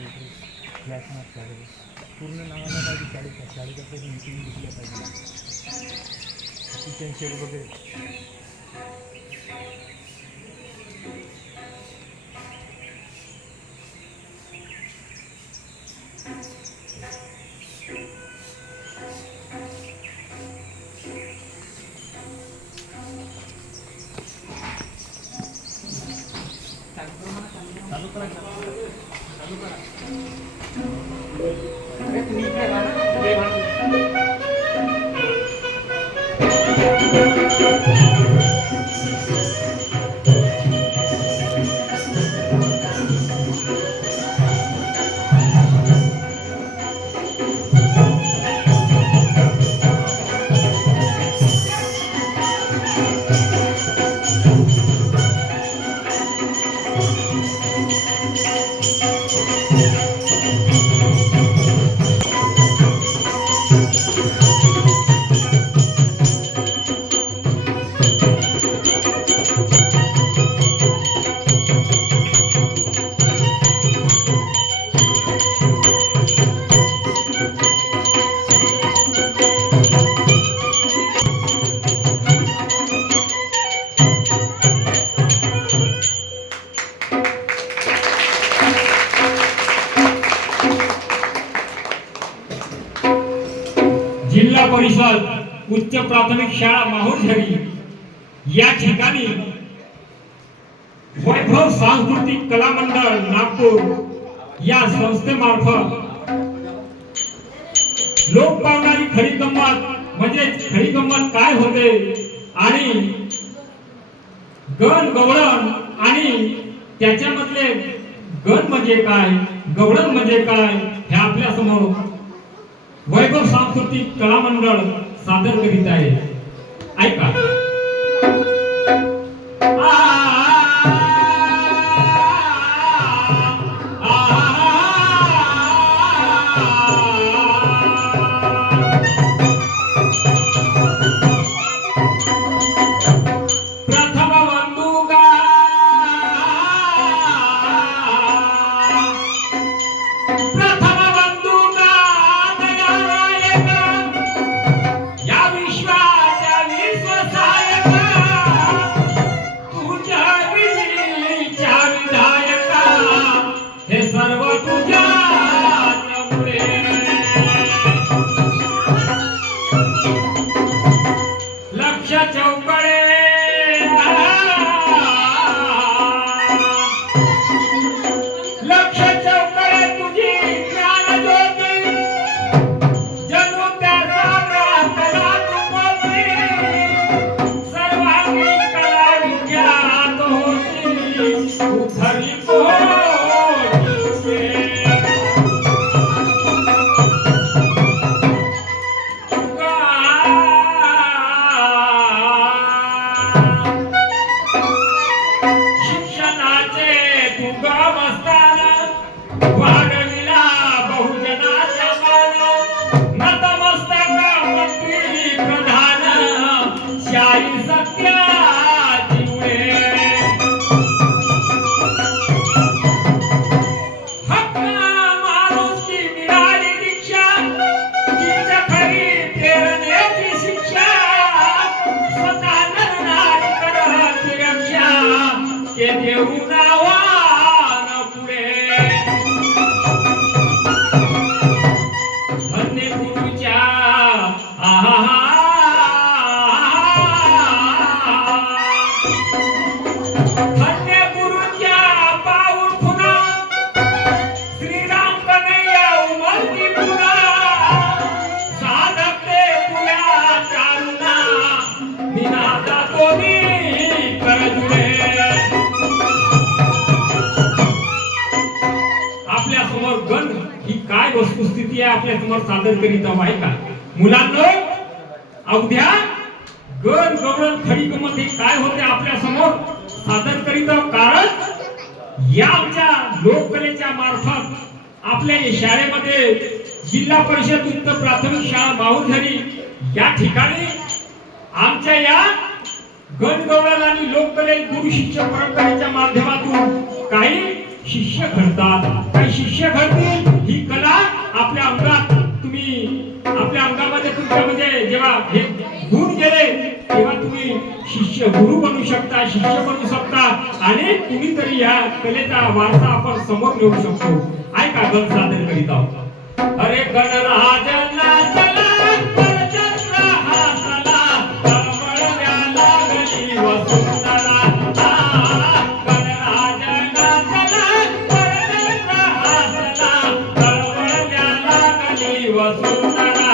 Flash mark काढले पूर्ण नावाला पाहिजे शाळेचा पण मीटिंग दिसल्या पाहिजे किचन शेड वगैरे चालू करा जिल्हा परिषद उच्च प्राथमिक शाळा माहुरझरी या ठिकाणी वैभव सांस्कृतिक कला मंडळ नागपूर या संस्थेमार्फत लोक पावणारी खरी गंमत म्हणजे खरी गंमत काय होते आणि गण गवळण आणि त्याच्यामधले गण म्हणजे काय गवळण म्हणजे काय हे आपल्या समोर वैभव सांस्कृतिक कला मंडळ सादर करीत आहे ऐका वस्तुस्थिती आपल्या समोर सादर करीत आहे का मुलांनो अवघ्या गण गवळण खरी गंमत हे काय होते आपल्या समोर सादर करीत कारण या आमच्या लोककलेच्या मार्फत आपल्या शाळेमध्ये जिल्हा परिषद उच्च प्राथमिक शाळा माहुरझरी या ठिकाणी आमच्या या गण गवळण आणि लोककले गुरु शिष्य परंपरेच्या माध्यमातून काही शिष्य घडतात. काही शिष्य घडतील ही कला आपल्या अंगात आपल्या अंगामध्ये तुमच्या म्हणजे जेव्हा हे गुण गेले तेव्हा तुम्ही शिष्य गुरु बनू शकता, शिष्य बनू शकता आणि कुणीतरी या कलेचा वारसा आपण समोर नेऊ शकतो. ऐका गण सादर करीत आहोत. अरे गणराज नाचला परचंद्र हासला तळमळल्या लागली वसुंधरा. गणराज नाचला परचंद्र हासला तळमळल्या लागली वसुंधरा.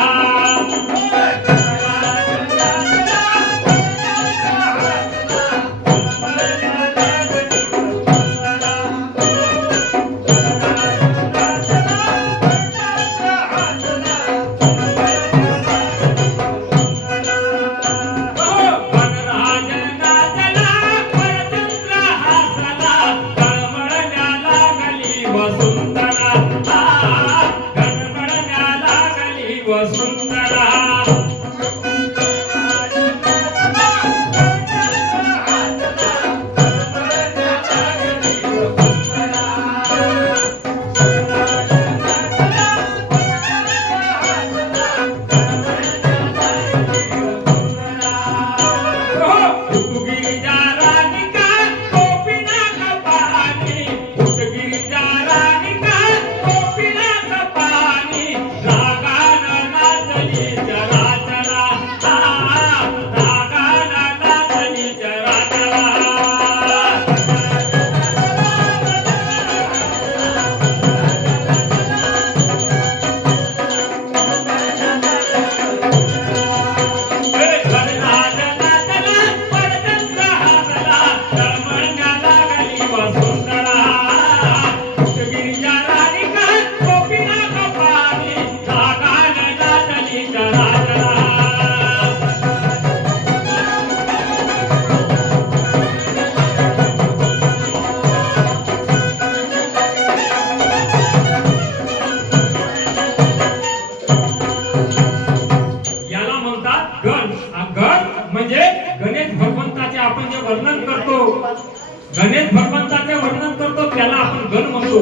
गणेश भगवंताचे वर्णन करतो त्याला आपण गण म्हणतो.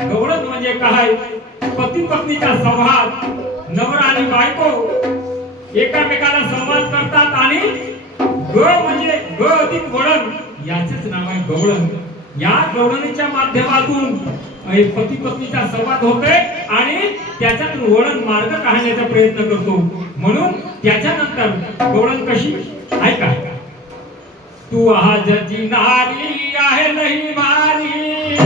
गवळण म्हणजे काय? पती पत्नीचा संवाद. नवरा आणि बायको एकामेकाला संवाद करतात आणि ग म्हणजे ग अधिक वळण याचेच नाव आहे गवळण. या गवळणीच्या माध्यमातून पती पत्नीचा संवाद होतोय आणि त्याच्यातून वळण मार्ग काढण्याचा प्रयत्न करतो. म्हणून त्याच्यानंतर गवळण कशी ऐका. तू आजची नारी आहे लई भारी.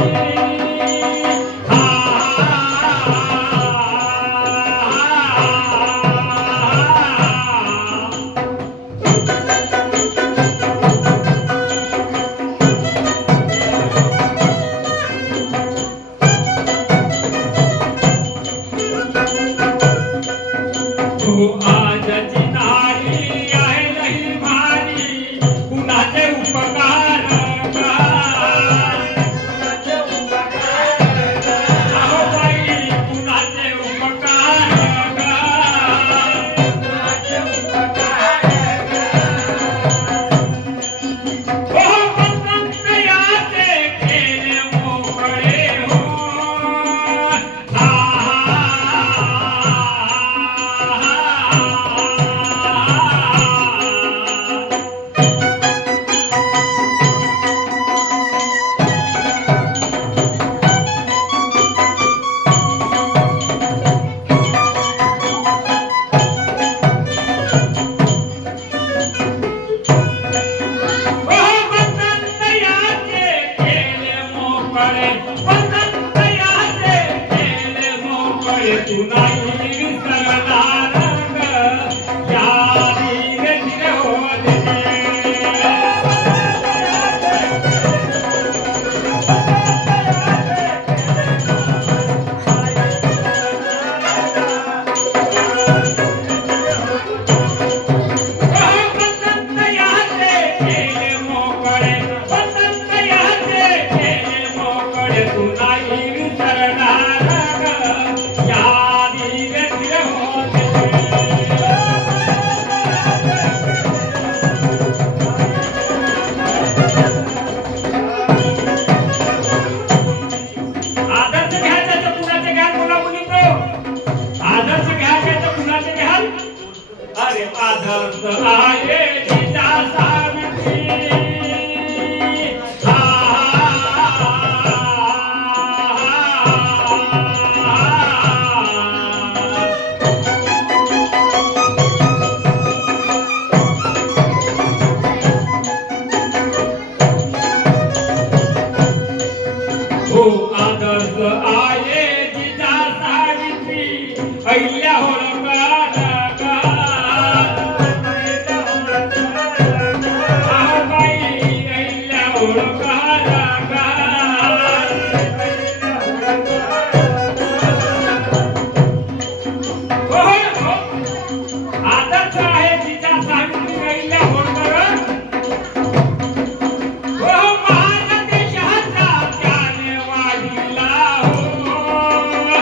तू आजची नारी आहे लई भारी. कुणाचे उपकार अहो बाई कुणाचे उपकार हो पंत याचे केले मोकळे हो. तू नाही विसरणार या धीरे धीरे होते. वसंत याचे केले मोकळे. वसंत याचे केले मोकळे. तू नाही विसरणार या आदर्श घ्यायचा तर कुणाचे घ्याल मुला मुलींनो? आदर्श घ्यायचा तर कुणाचे घ्याल? अरे आदर्श आहे जिजा सावित्री. हो आदर्श आहे जिजा सावित्री. अहिल्या होळकर आदर्श आहे जिजा सावित्री अहिल्या होळकर. हो महान देशाचा त्याने वाढीला हो.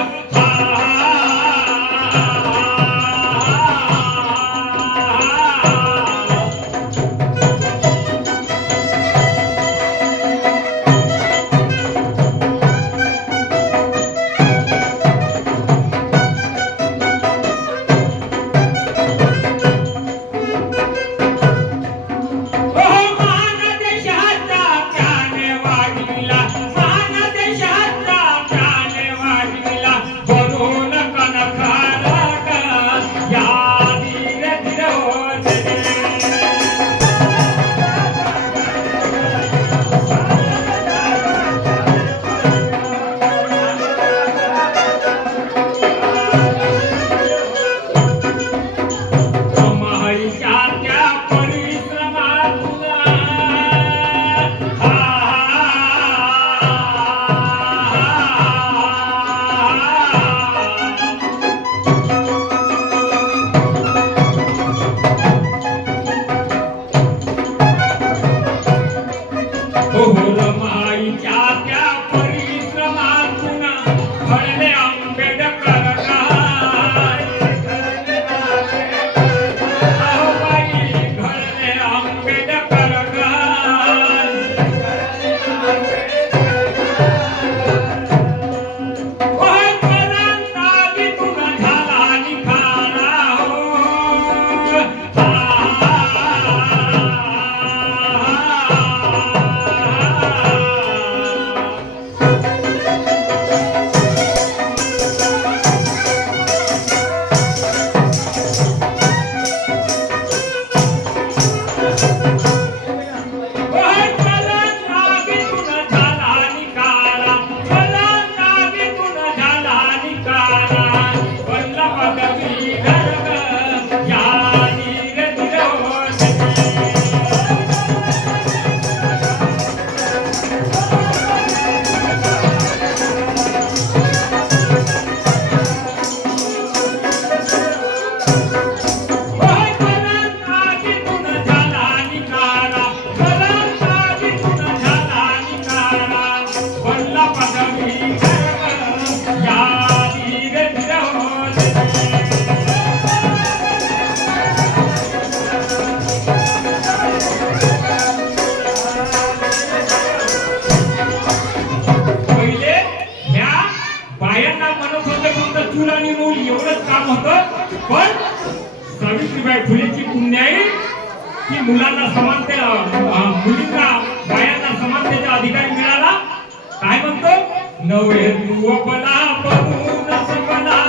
सावित्रीबाई फुलेची पुण्याई की मुलांना समानते मुलींना बायांना समानतेचा अधिकार मिळाला. काय म्हणतो? नवे युवपला बघून सपना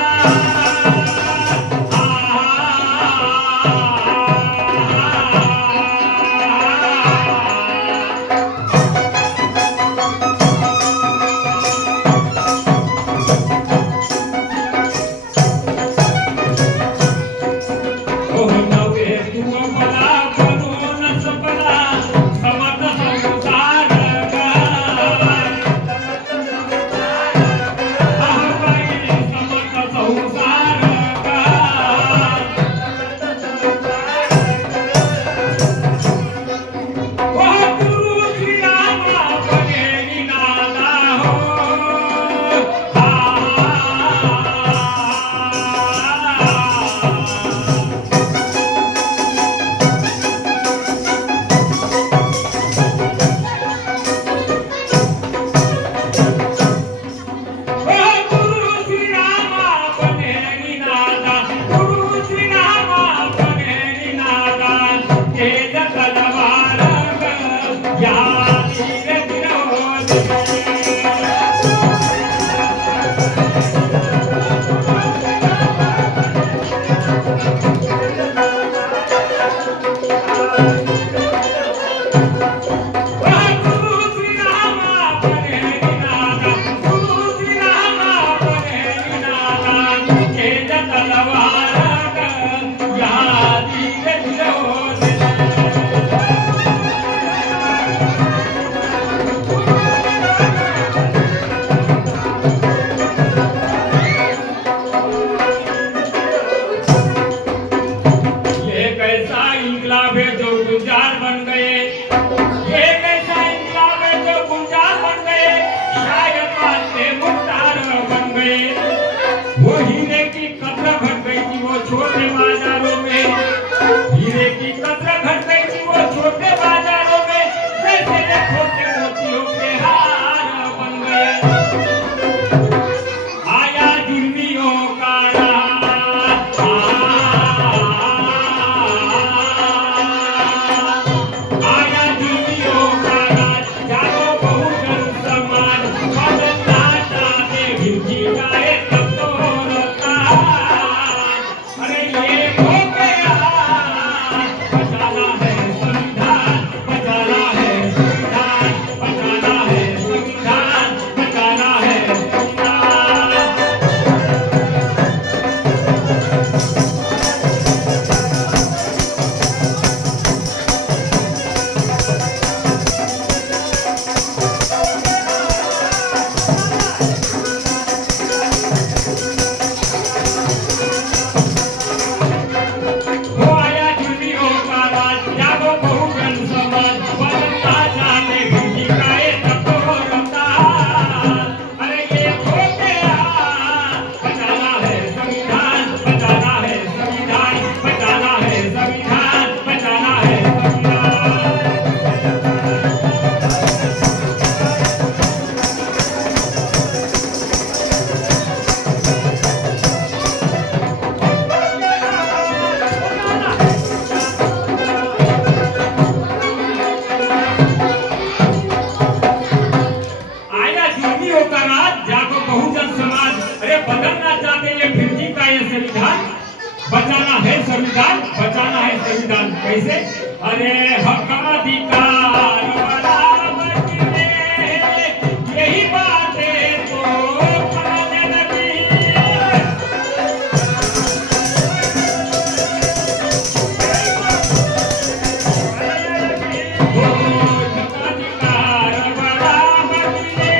गाए तब तो रोता अरे ये हो गया बचाना है संविधान बचाना है संविधान बचाना है संविधान बचाना है संविधान हो आया जुर्मियों का राज जागो बहुजन समाज बदलता जाने भिंडी खाए तब तो रोता अरे ये हो गया बचाना है संविधान बचाना है संविधान बचाना है संविधान बचाना है संविधान आया जुर्मियों का राज जागो बहुजन समाज अरे बदलना चाहते ये फिरजी का ये संविधान बचाना है संविधान बचाना है संविधान कैसे अरे हक अधिकार बराबरी में यही बातें तो फैलने लगी अधिकार बराबरी में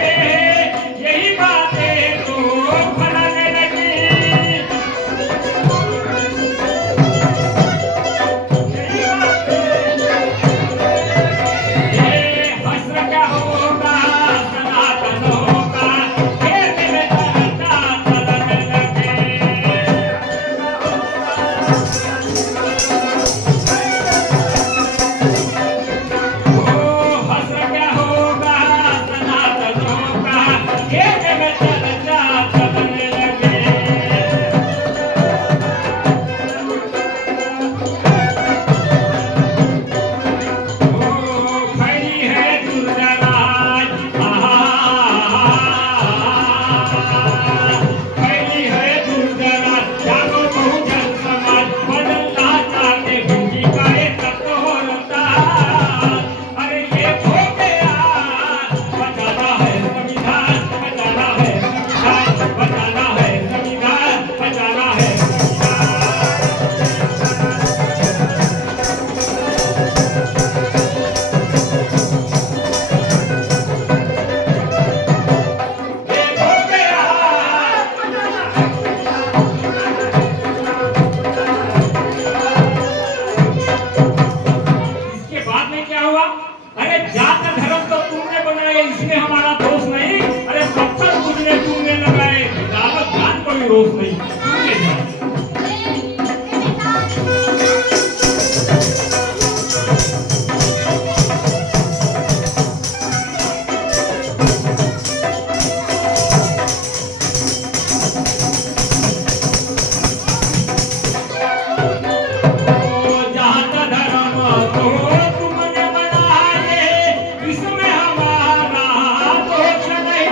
यही बातें तो फैलने लगी हस्र क्या होगा सनातनों का खेत में चलता चलने लगे हस्र क्या होगा सनातनों का खेत में चलता चलने लगे फैली है दुर्दराज फैली है दुर्दराज जागो बहुजन समाज बदलना चाहते भिंडी खाए तब तो रोता अरे ये हो गया बचाना है संविधान बचाना है संविधान बचाना है संविधान बचाना है संविधान ये हो गया इसके बाद में क्या हुआ अरे जात धर्म तो तुमने बनाए इसमें हमारा दोष नहीं अरे पत्थर पूजने तुमने लगाए दावत जान को भी रोष नहीं तुमने जाए जात धर्म तो तुमने बनाए इसमें हमारा दोष नहीं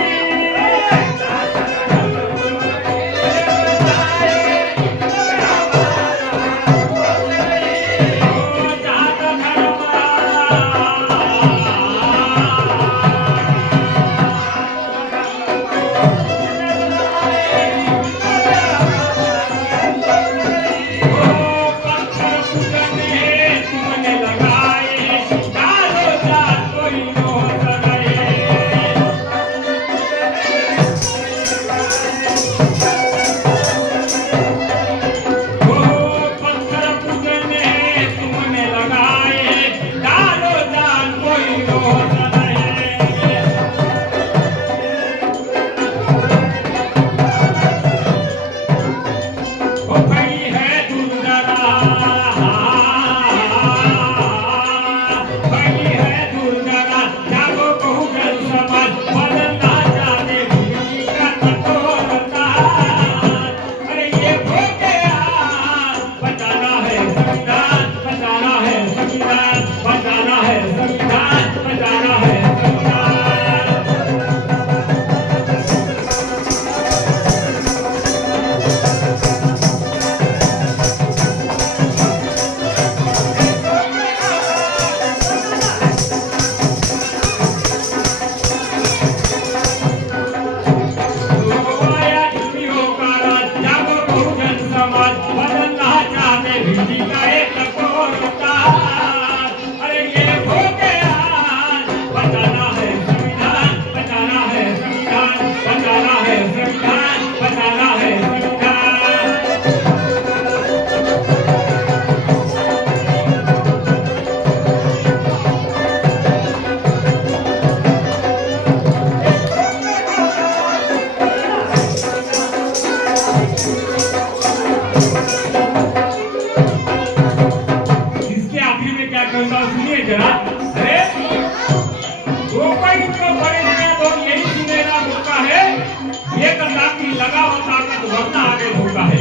लगाओ ताकत वरना आगे धोखा है।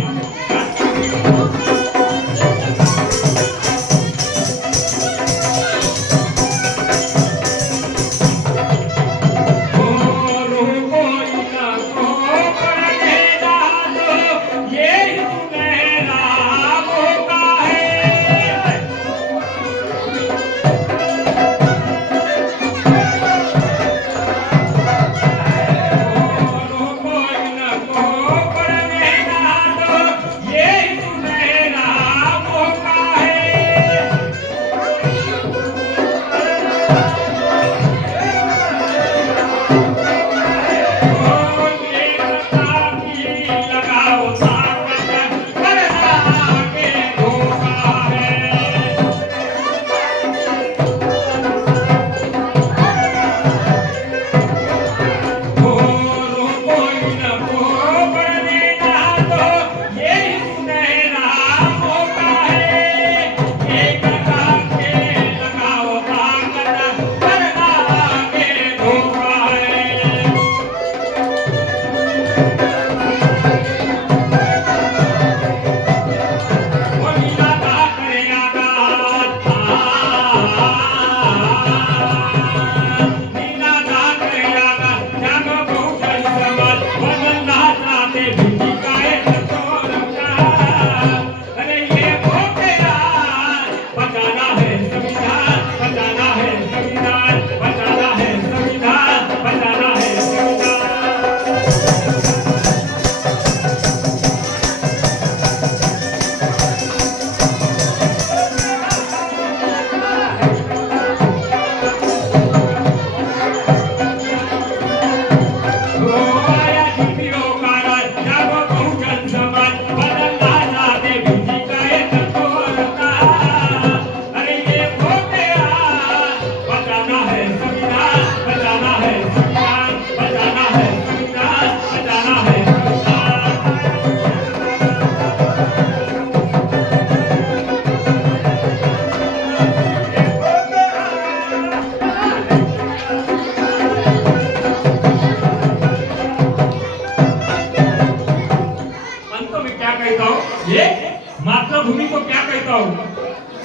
मातृभूमि को क्या कहता हूँ?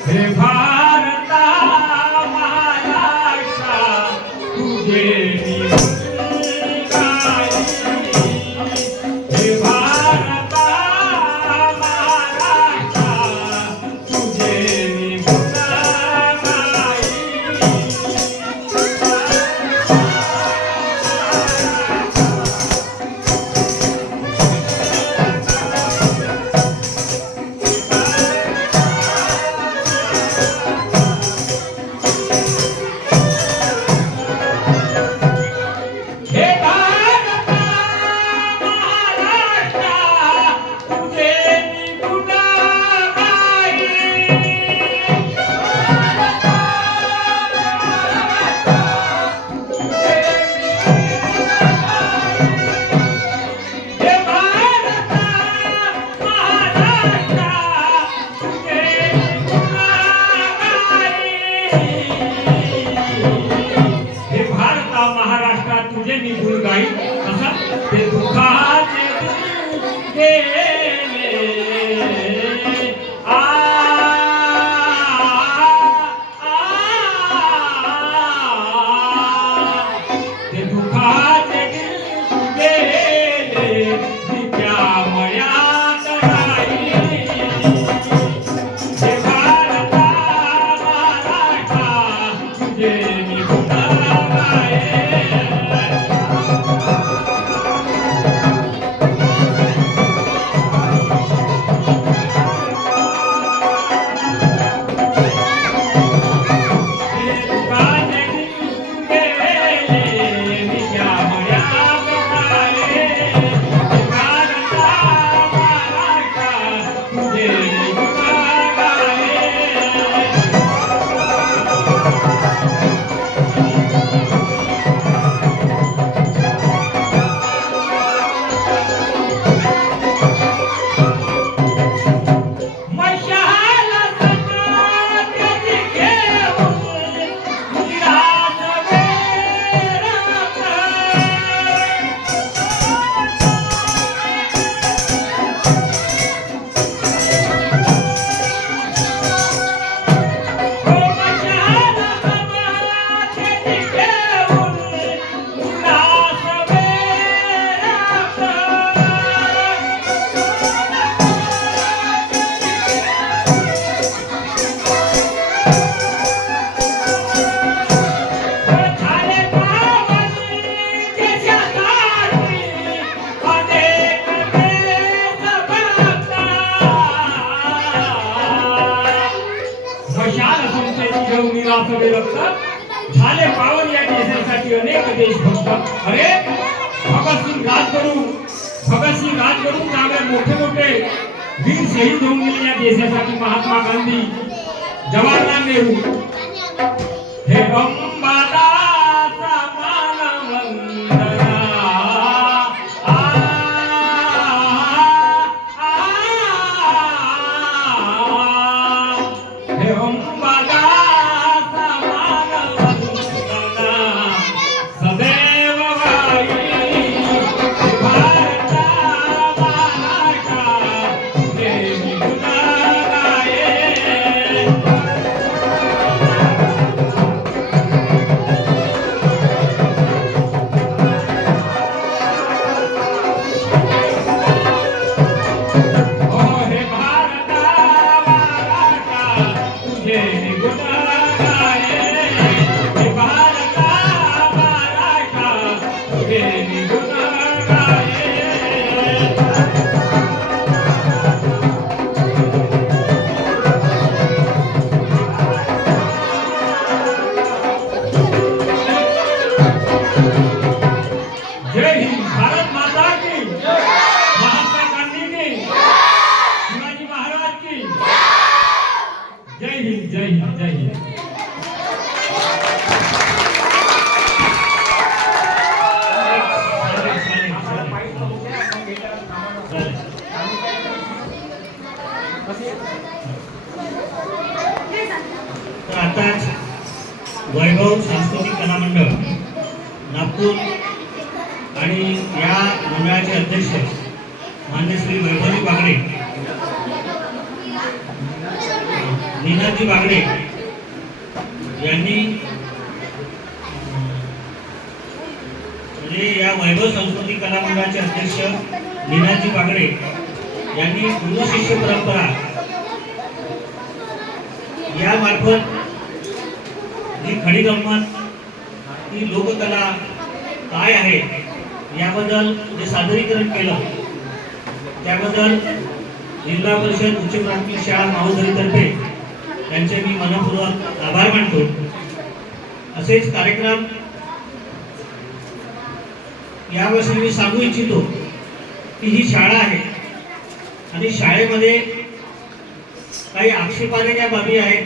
हे भारता महाराष्ट्र तुझे निवडून गाई. हे भारता महाराष्ट्र तुझे निवडून गाई. तुझे निघून गाई असं ते दुःखाचे गेले आ ते दुःखाचे गेले दिप्या मळ्यात राई. हे भारता महाराष्ट्रा तुझे निघून गाई. विभक्त झाले पावन या देशासाठी अनेक देशभक्त. अरे भगतसिंग राजगुरू चांगले मोठे मोठे वीर शहीद होऊन गेले या देशासाठी. महात्मा गांधी, जवाहरलाल नेहरू. हे अंबादासा मानवंदना. हे अंबादासा मानवंदना. सदैव वाई भारता माता देवी गुणागाये. जय हिंद. भारत माता की. महात्मा गांधी की. शिवाजी महाराज की. जय हिंद, जय हिंद, जय हिंद. तर आताच वैभव सांस्कृतिक कला मंडळ नागपूर आणि या मंडळाचे अध्यक्ष मान्य श्री वैभवजी बागडे, नीनाजी बागडे यांनी म्हणजे या वैभव सांस्कृतिक कला मंडळाचे अध्यक्ष नीनाजी बागडे यांनी गुरु शिष्य परंपरा यामार्फत ही खडी गंमत, ही लोककला काय आहे याबद्दल जे सादरीकरण केलं त्याबद्दल जिल्हा परिषद उच्च प्राथमिक शाळा माहुदरीतर्फे त्यांचे मी मनपूर्वक आभार मानतो. असेच कार्यक्रम यावर्षी मी सांगू इच्छितो की ही शाळा आहे आणि शाळेमध्ये काही आक्षेपार्ह ज्या बाबी आहेत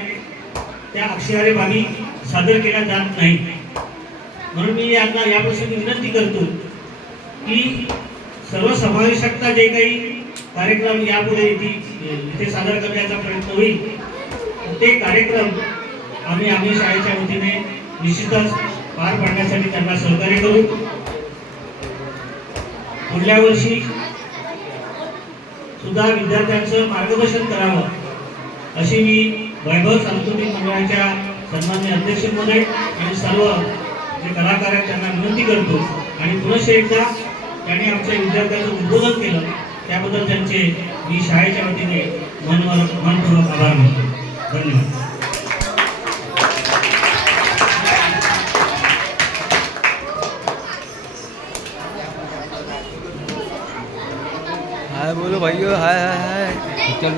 त्या आक्षेपार्ह बाबी सादर केल्या जात नाहीत. म्हणून मी आता यावर्षी विनंती करतो की सर्वसमावेशकता जे काही कार्यक्रम यापुढे इथे सादर करण्याचा प्रयत्न होईल ते कार्यक्रम आम्ही शाळेच्या वतीने निश्चितच पार पाडण्यासाठी त्यांना सहकार्य करू. पुढल्या वर्षी सुद्धा विद्यार्थ्यांचं मार्गदर्शन करावं अशी मी वैभव सांस्कृतिक मंडळाच्या सन्माननीय अध्यक्ष महोदय आणि सर्व जे कलाकार आहेत त्यांना विनंती करतो. आणि पुनश्च एकदा त्यांनी आमच्या विद्यार्थ्यांचं उद्बोधन केलं त्याबद्दल त्यांचे मी शाळेच्या वतीने मनपूर्वक आभार मानतो. धन्यवाद. हाय बोलो भाइयों, हाय हाय हाय. चल